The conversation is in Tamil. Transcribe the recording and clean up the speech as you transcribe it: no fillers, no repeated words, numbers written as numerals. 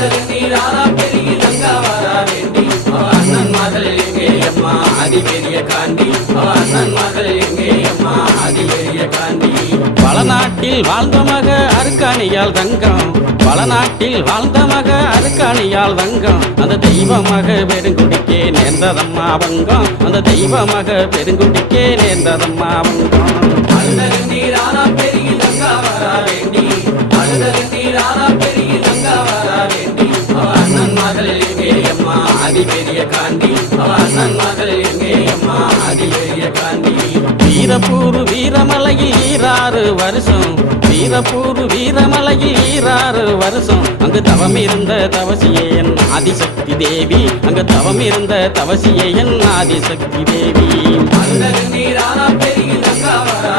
அழுதல் நீராரா பெருகி கங்கா வரா வேண்டி அண்ணன் மகள் எங்கே அம்மா அதி பெரிய காண்டி அண்ணன் மகள் எங்கே அம்மா அதி பெரிய காண்டி வளநாட்டில் வாழ்ந்த மக அருக்காணியால் தங்கம் வளநாட்டில் வாழ்ந்த மக அருக்காணியால் தங்கம் அந்த தெய்வமாக பெருங்குடிக்கே நேர்ந்ததம்மா வங்கம் அந்த தெய்வமாக பெருங்குடிக்கே நேர்ந்ததம்மா வங்கம் அழுதல் நீராரா பெருகி கங்கா வரா வேண்டி அழுதல் நீராரா பெருகி கங்கா வரா வேண்டி அண்ணன் மகள் எங்கே அம்மா அதி பெரிய காண்டி அண்ணன் மகள் எங்கே அம்மா அதி பெரிய காண்டி வீரப்பூர் வீரமலையில் 6 வருஷம் வீரப்பூர் வீரமலையில் 6 வருஷம் அங்கு தவம் இருந்த தவசியே என் ஆதிசக்தி தேவி அங்கு தவம் இருந்த தவசியே என் ஆதிசக்தி தேவி அழுதல் நீராரா பெருகி கங்கா வரா